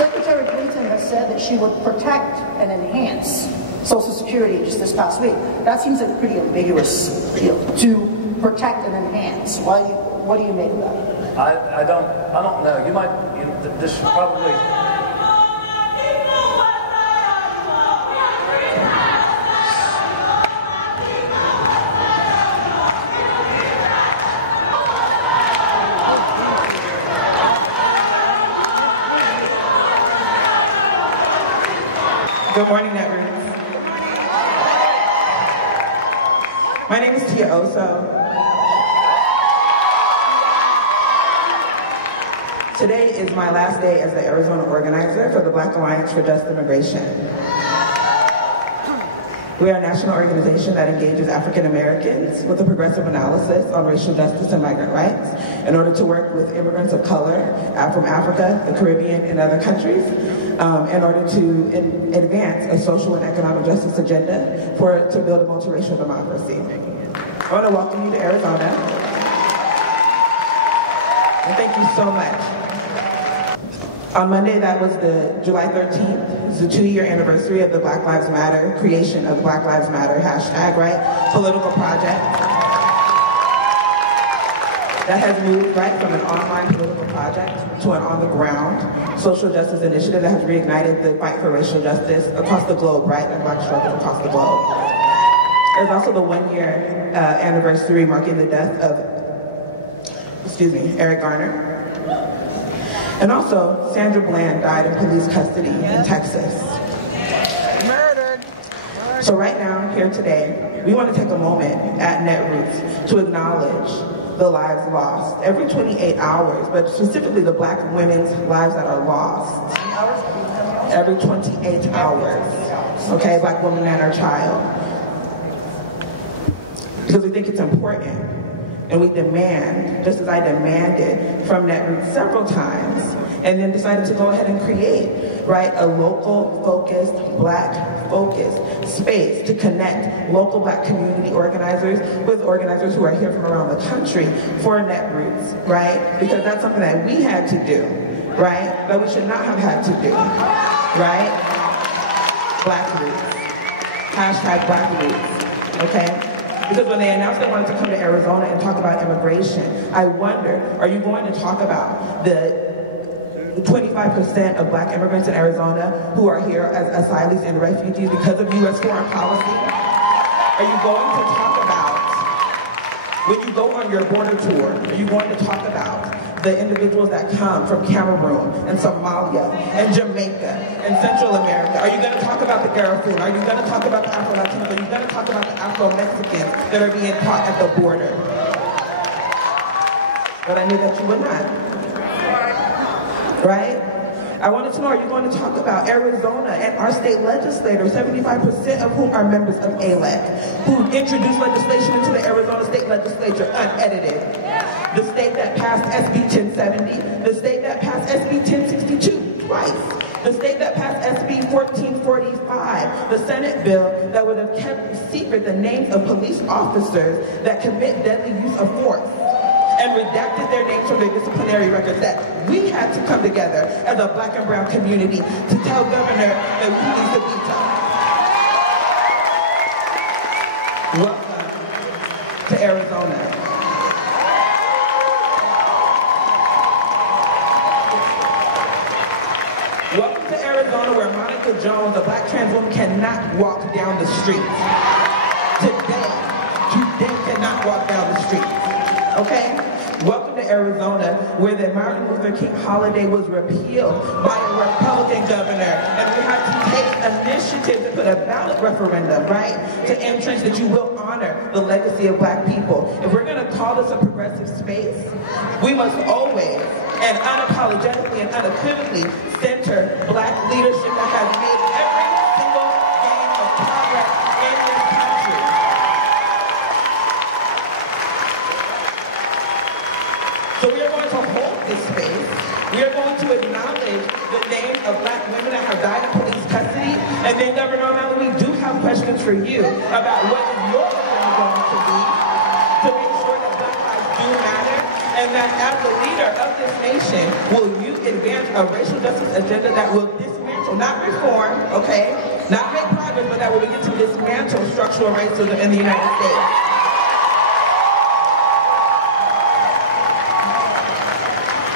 Secretary Clinton has said that she would protect and enhance Social Security just this past week. That seems like a pretty ambiguous deal, to protect and enhance. What do you make of that? I don't know. You might, this should probably... Good morning, Netroots. My name is Tia Oso. Today is my last day as the Arizona organizer for the Black Alliance for Just Immigration. We are a national organization that engages African Americans with a progressive analysis on racial justice and migrant rights in order to work with immigrants of color from Africa, the Caribbean, and other countries in order to advance a social and economic justice agenda to build a multiracial democracy. I want to welcome you to Arizona, and thank you so much. On Monday, that was the July 13th, it's the 2-year anniversary of the Black Lives Matter, creation of the Black Lives Matter hashtag, right? Political project that has moved, right, from an online political project to an on-the-ground social justice initiative that has reignited the fight for racial justice across the globe, right, and Black struggles across the globe. There's also the 1-year anniversary marking the death of, Eric Garner. And also, Sandra Bland died in police custody in Texas. Murdered. So right now, here today, we want to take a moment at Netroots to acknowledge the lives lost every 28 hours, but specifically the Black women's lives that are lost every 28 hours. Okay, Black woman and her child. Because we think it's important. And we demand, just as I demanded from Netroots several times, and then decided to go ahead and create, right, a local-focused, Black-focused space to connect local Black community organizers with organizers who are here from around the country for Netroots, right? Because that's something that we had to do, right? That we should not have had to do, right? Black Roots. Hashtag Black Roots, okay? Because when they announced they wanted to come to Arizona and talk about immigration, I wondered, are you going to talk about the 25% of Black immigrants in Arizona who are here as asylees and refugees because of U.S. foreign policy? Are you going to talk about, when you go on your border tour, are you going to talk about the individuals that come from Cameroon and Somalia and Jamaica and Central America? Are you going to talk about the Garifuna? Are you going to talk about the Afro-Latinos? Are you going to talk about the Afro-Mexicans that are being taught at the border? But I knew that you would not. Right? I wanted to know, are you going to talk about Arizona and our state legislators, 75% of whom are members of ALEC, who introduced legislation into the Arizona state legislature unedited? The state that passed SB 1070, the state that passed SB 1062 twice, the state that passed SB 1445, the Senate bill that would have kept secret the names of police officers that commit deadly use of force, and redacted their names from their disciplinary records, that we had to come together as a Black and brown community to tell Governor that he needs to veto. Welcome to Arizona. Welcome to Arizona, where Monica Jones, a Black trans woman, cannot walk down the street. Today cannot walk down the street. Okay? Welcome to Arizona, where the Martin Luther King holiday was repealed by a Republican governor, and we had to take initiative to put a ballot referendum, right, to entrench that you will honor the legacy of Black people. If we're going to call this a progressive space, we must always and unapologetically and unequivocally center Black leadership that has made every single gain of progress in this country. So we are going to hold this space. We are going to acknowledge the names of Black women that have died in police custody. And then, Governor O'Malley, we do have questions for you about what your agenda going to be to make sure that Black lives do matter, And that as the leader of this nation, will you advance a racial justice agenda that will dismantle, not reform, okay, not make progress, but that will begin to dismantle structural racism in the United States?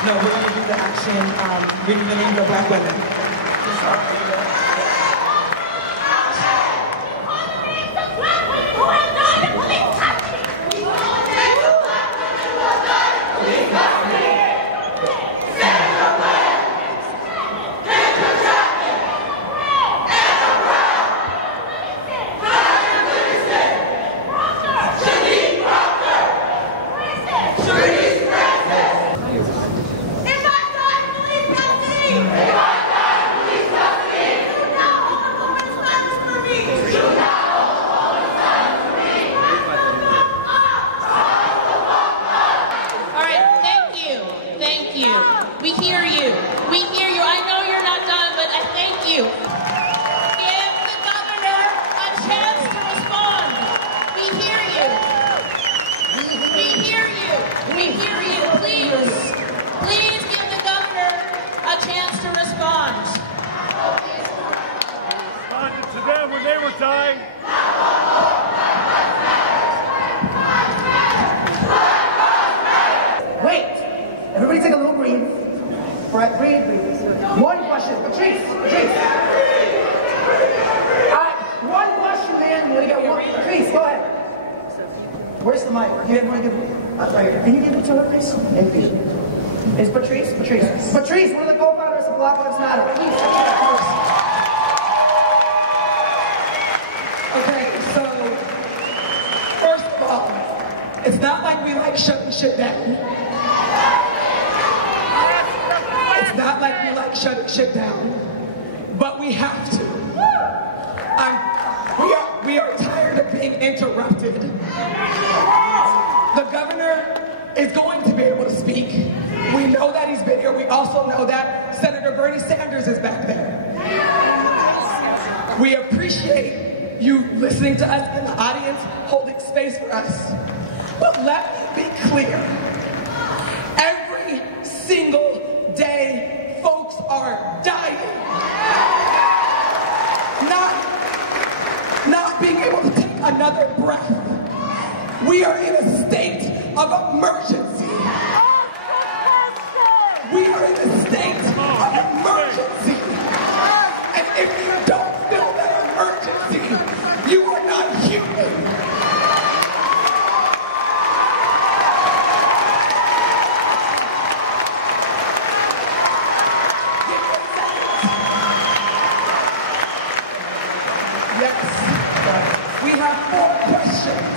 No, we're going to do the action, bringing the name of Black women. One question, Patrice. One question, man. You only got one. Patrice, go ahead. Where's the mic? You didn't want to give it? Right here. Can you give it to her, please? Thank you. Is Patrice? Patrice. Patrice, one of the co-founders of Black Lives Matter. Please, Okay, so first of all, it's not like we like shutting shit down. It's not like we like shutting shit down, but we have to. We are tired of being interrupted. The governor is going to be able to speak. We know that he's been here. We also know that Senator Bernie Sanders is back there. We appreciate you listening to us in the audience, holding space for us. But let me be clear. Every single day, folks are dying. Not being able to take another breath. We are in a state of emergency. We are in a state of emergency. And if you don't feel that emergency, you are not human. Yes. We have 4 questions.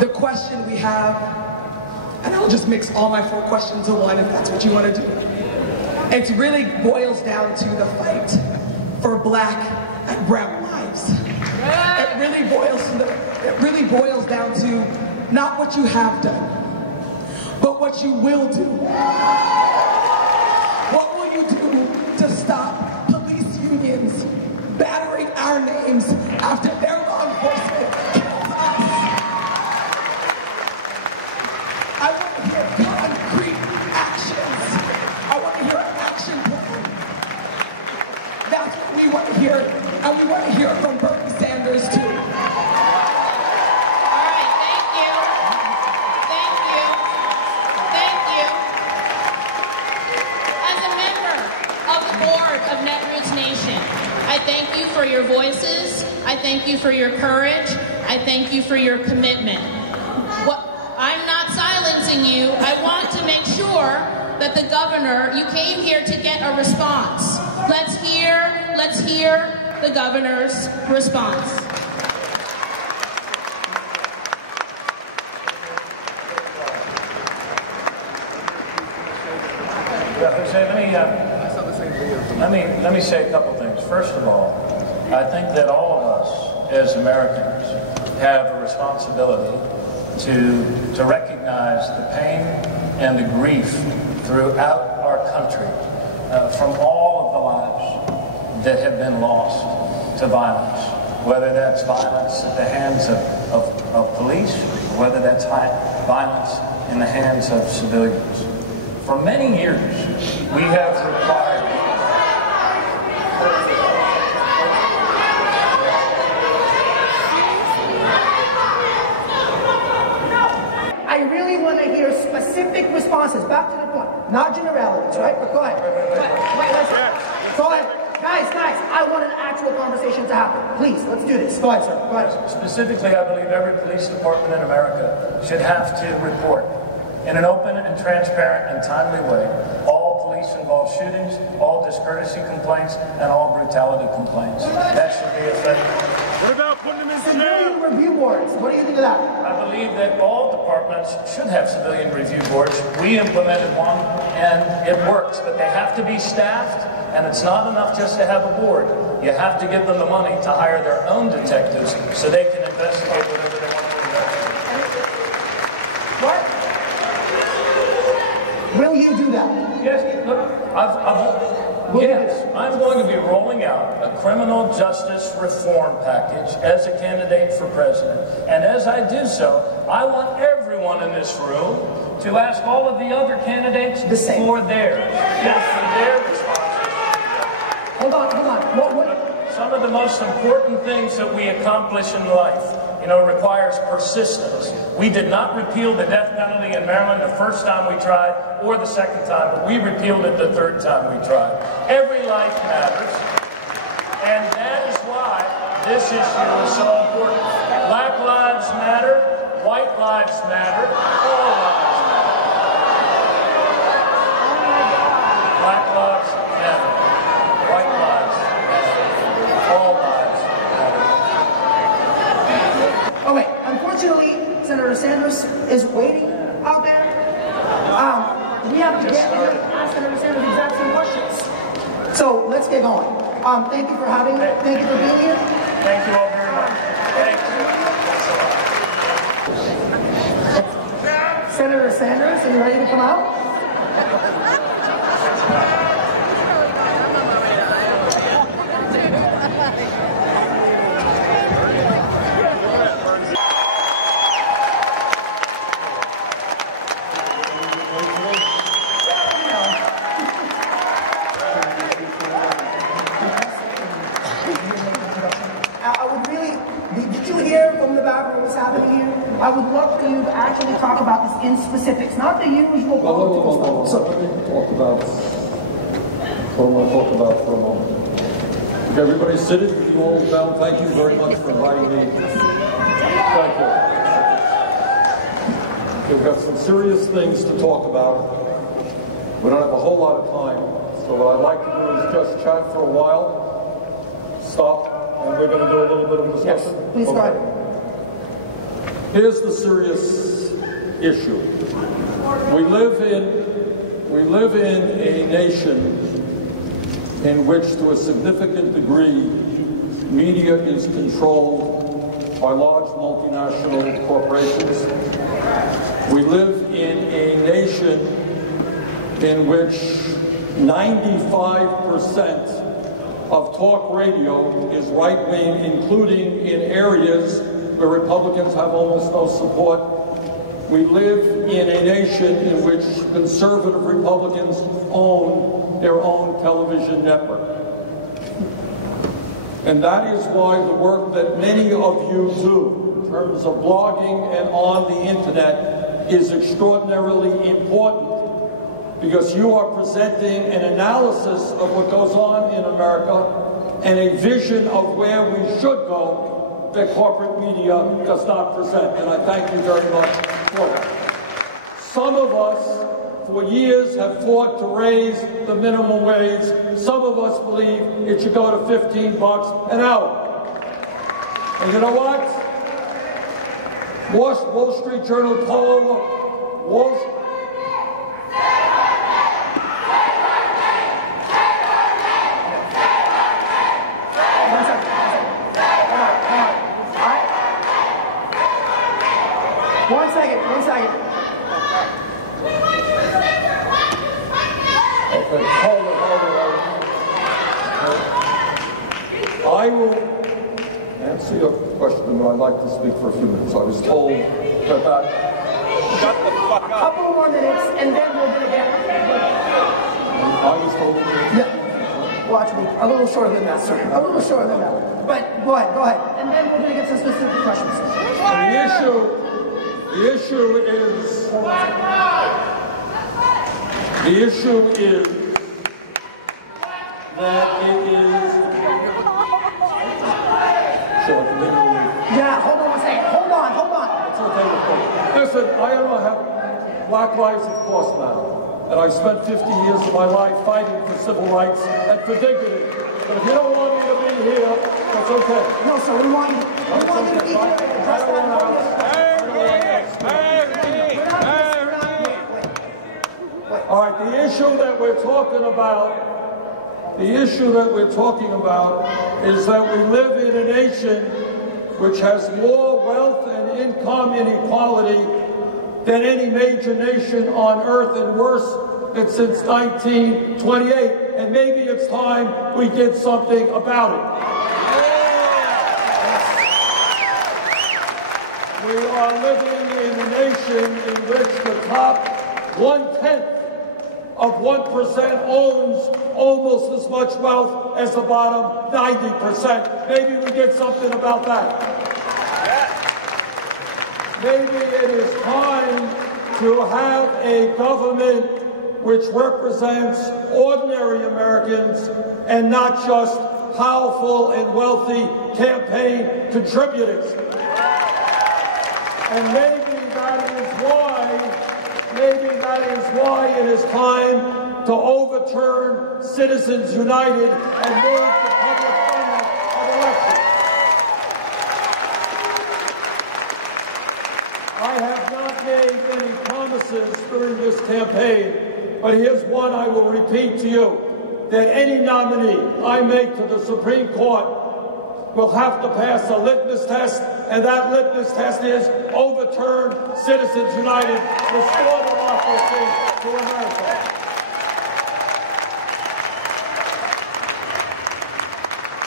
The question we have, and I'll just mix all my 4 questions in one if that's what you want to do. It really boils down to the fight for Black and brown lives. It really boils down to not what you have done, but what you will do. What will you do to stop police unions battering our names after their law enforcement kills us? I want to hear concrete actions. I want to hear an action plan. That's what we want to hear, and we want to hear from Bernie Sanders too. Of Netroots Nation, I thank you for your voices. I thank you for your courage. I thank you for your commitment. I'm not silencing you. I want to make sure that the governor, you came here to get a response. Let's hear the governor's response. Let me say a couple things. First of all, I think that all of us as Americans have a responsibility to recognize the pain and the grief throughout our country from all of the lives that have been lost to violence, whether that's violence at the hands of of police, whether that's violence in the hands of civilians. For many years, we have required specific responses, back to the point, not generalities, right? But go ahead. Wait, listen. Go ahead. Guys, I want an actual conversation to happen. Please, let's do this. Go ahead, sir. Go ahead. Specifically, I believe every police department in America should have to report in an open and transparent and timely way all police-involved shootings, all discourtesy complaints, and all brutality complaints. That should be effective. What about putting them in civilian review boards? What do you think of that? I believe that all departments should have civilian review boards. We implemented one, and it works, but they have to be staffed, and it's not enough just to have a board. You have to give them the money to hire their own detectives so they can investigate whatever they want to investigate. What? Will you do that? Yes, look, I'm going to be rolling out a criminal justice reform package as a candidate for president. And as I do so, I want everyone in this room to ask all of the other candidates for theirs. Yes, for their responses. Hold on. What? Some of the most important things that we accomplish in life, requires persistence. We did not repeal the death penalty in Maryland the first time we tried, or the second time, but we repealed it the third time we tried. Every life matters, and that is why this issue is so important. Black lives matter, white lives matter, all lives matter. Black lives matter, white lives matter, all lives matter. Oh wait, unfortunately, Senator Sanders is waiting out there. We have to ask Senator Sanders the exact same questions. So let's get going. Thank you for having me. Thank you for being here. Thank you all very much. Thank you. Senator Sanders, are you ready to come out? I would love for you to actually talk about this in specifics, not the usual political stuff. Let me talk about what I want to talk about for a moment. Okay, everybody seated, if you all down, thank you very much for inviting me. Thank you. We've got some serious things to talk about. We don't have a whole lot of time, so what I'd like to do is just chat for a while, stop, and we're going to do a little bit of discussion. Yes, please go ahead. Here's the serious issue. We live in a nation in which, to a significant degree, media is controlled by large multinational corporations. We live in a nation in which 95% of talk radio is right-wing, including in areas where Republicans have almost no support. We live in a nation in which conservative Republicans own their own television network. And that is why the work that many of you do in terms of blogging and on the internet is extraordinarily important, because you are presenting an analysis of what goes on in America and a vision of where we should go that corporate media does not present, and I thank you very much for that. Some of us, for years, have fought to raise the minimum wage. Some of us believe it should go to $15 an hour. And you know what? Wall Street Journal poll, One second. Okay, hold it. I will answer your question, but I'd like to speak for a few minutes. I was told that Shut the fuck A up. couple more minutes, and then we'll do it again. I was told Yeah. Watch me. A little shorter than that, sir. A little shorter than that. But go ahead. And then we're going to get some specific questions. the issue is that it is. Shall I continue? Yeah, hold on one second. Hold on. It's okay. Listen, I don't have Black lives, of course, matter. And I've spent 50 years of my life fighting for civil rights and for dignity. But if you don't want me to be here, that's okay. No, sir, we want you to be here and address All right, the issue that we're talking about is that we live in a nation which has more wealth and income inequality than any major nation on earth, and worse than since 1928. And maybe it's time we did something about it. We are living in a nation in which the top 1/10 of 1% owns almost as much wealth as the bottom 90%. Maybe we did something about that. Maybe it is time to have a government which represents ordinary Americans and not just powerful and wealthy campaign contributors. And maybe that is why it is time to overturn Citizens United and move the public funding of elections. I have not made any promises during this campaign, but here's one I will repeat to you, that any nominee I make to the Supreme Court will have to pass a litmus test, and that litmus test is overturn Citizens United, restore democracy to America.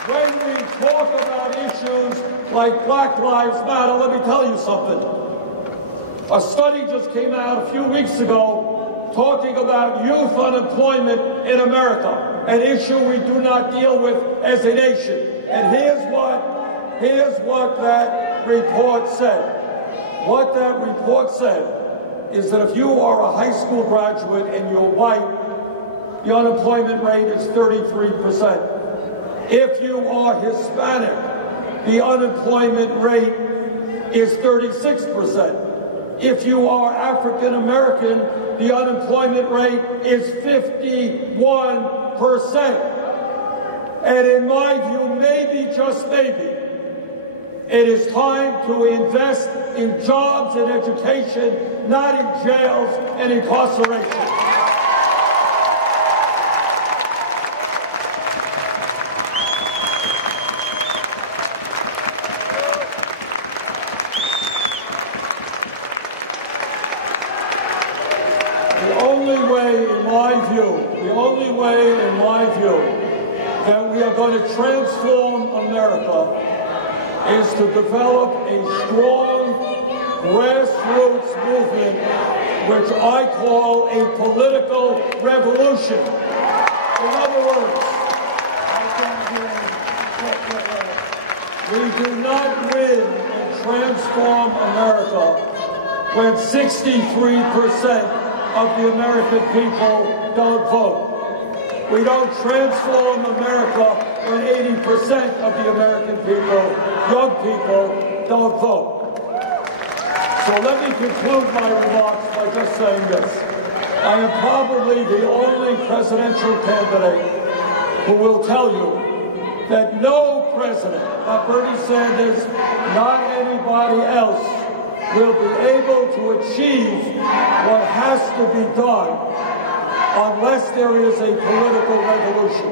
When we talk about issues like Black Lives Matter, let me tell you something. A study just came out a few weeks ago talking about youth unemployment in America, an issue we do not deal with as a nation. And here's what that report said. What that report said is that if you are a high school graduate and you're white, the unemployment rate is 33%. If you are Hispanic, the unemployment rate is 36%. If you are African American, the unemployment rate is 51%. And in my view, maybe, just maybe, it is time to invest in jobs and education, not in jails and incarceration. The only way, in my view, that we are going to transform America is to develop a strong grassroots movement, which I call a political revolution. In other words, we do not win and transform America when 63% of the American people don't vote. We don't transform America when 80% of the American people, young people, don't vote. So let me conclude my remarks by just saying this. I am probably the only presidential candidate who will tell you that no president, not Bernie Sanders, not anybody else, will be able to achieve what has to be done unless there is a political revolution.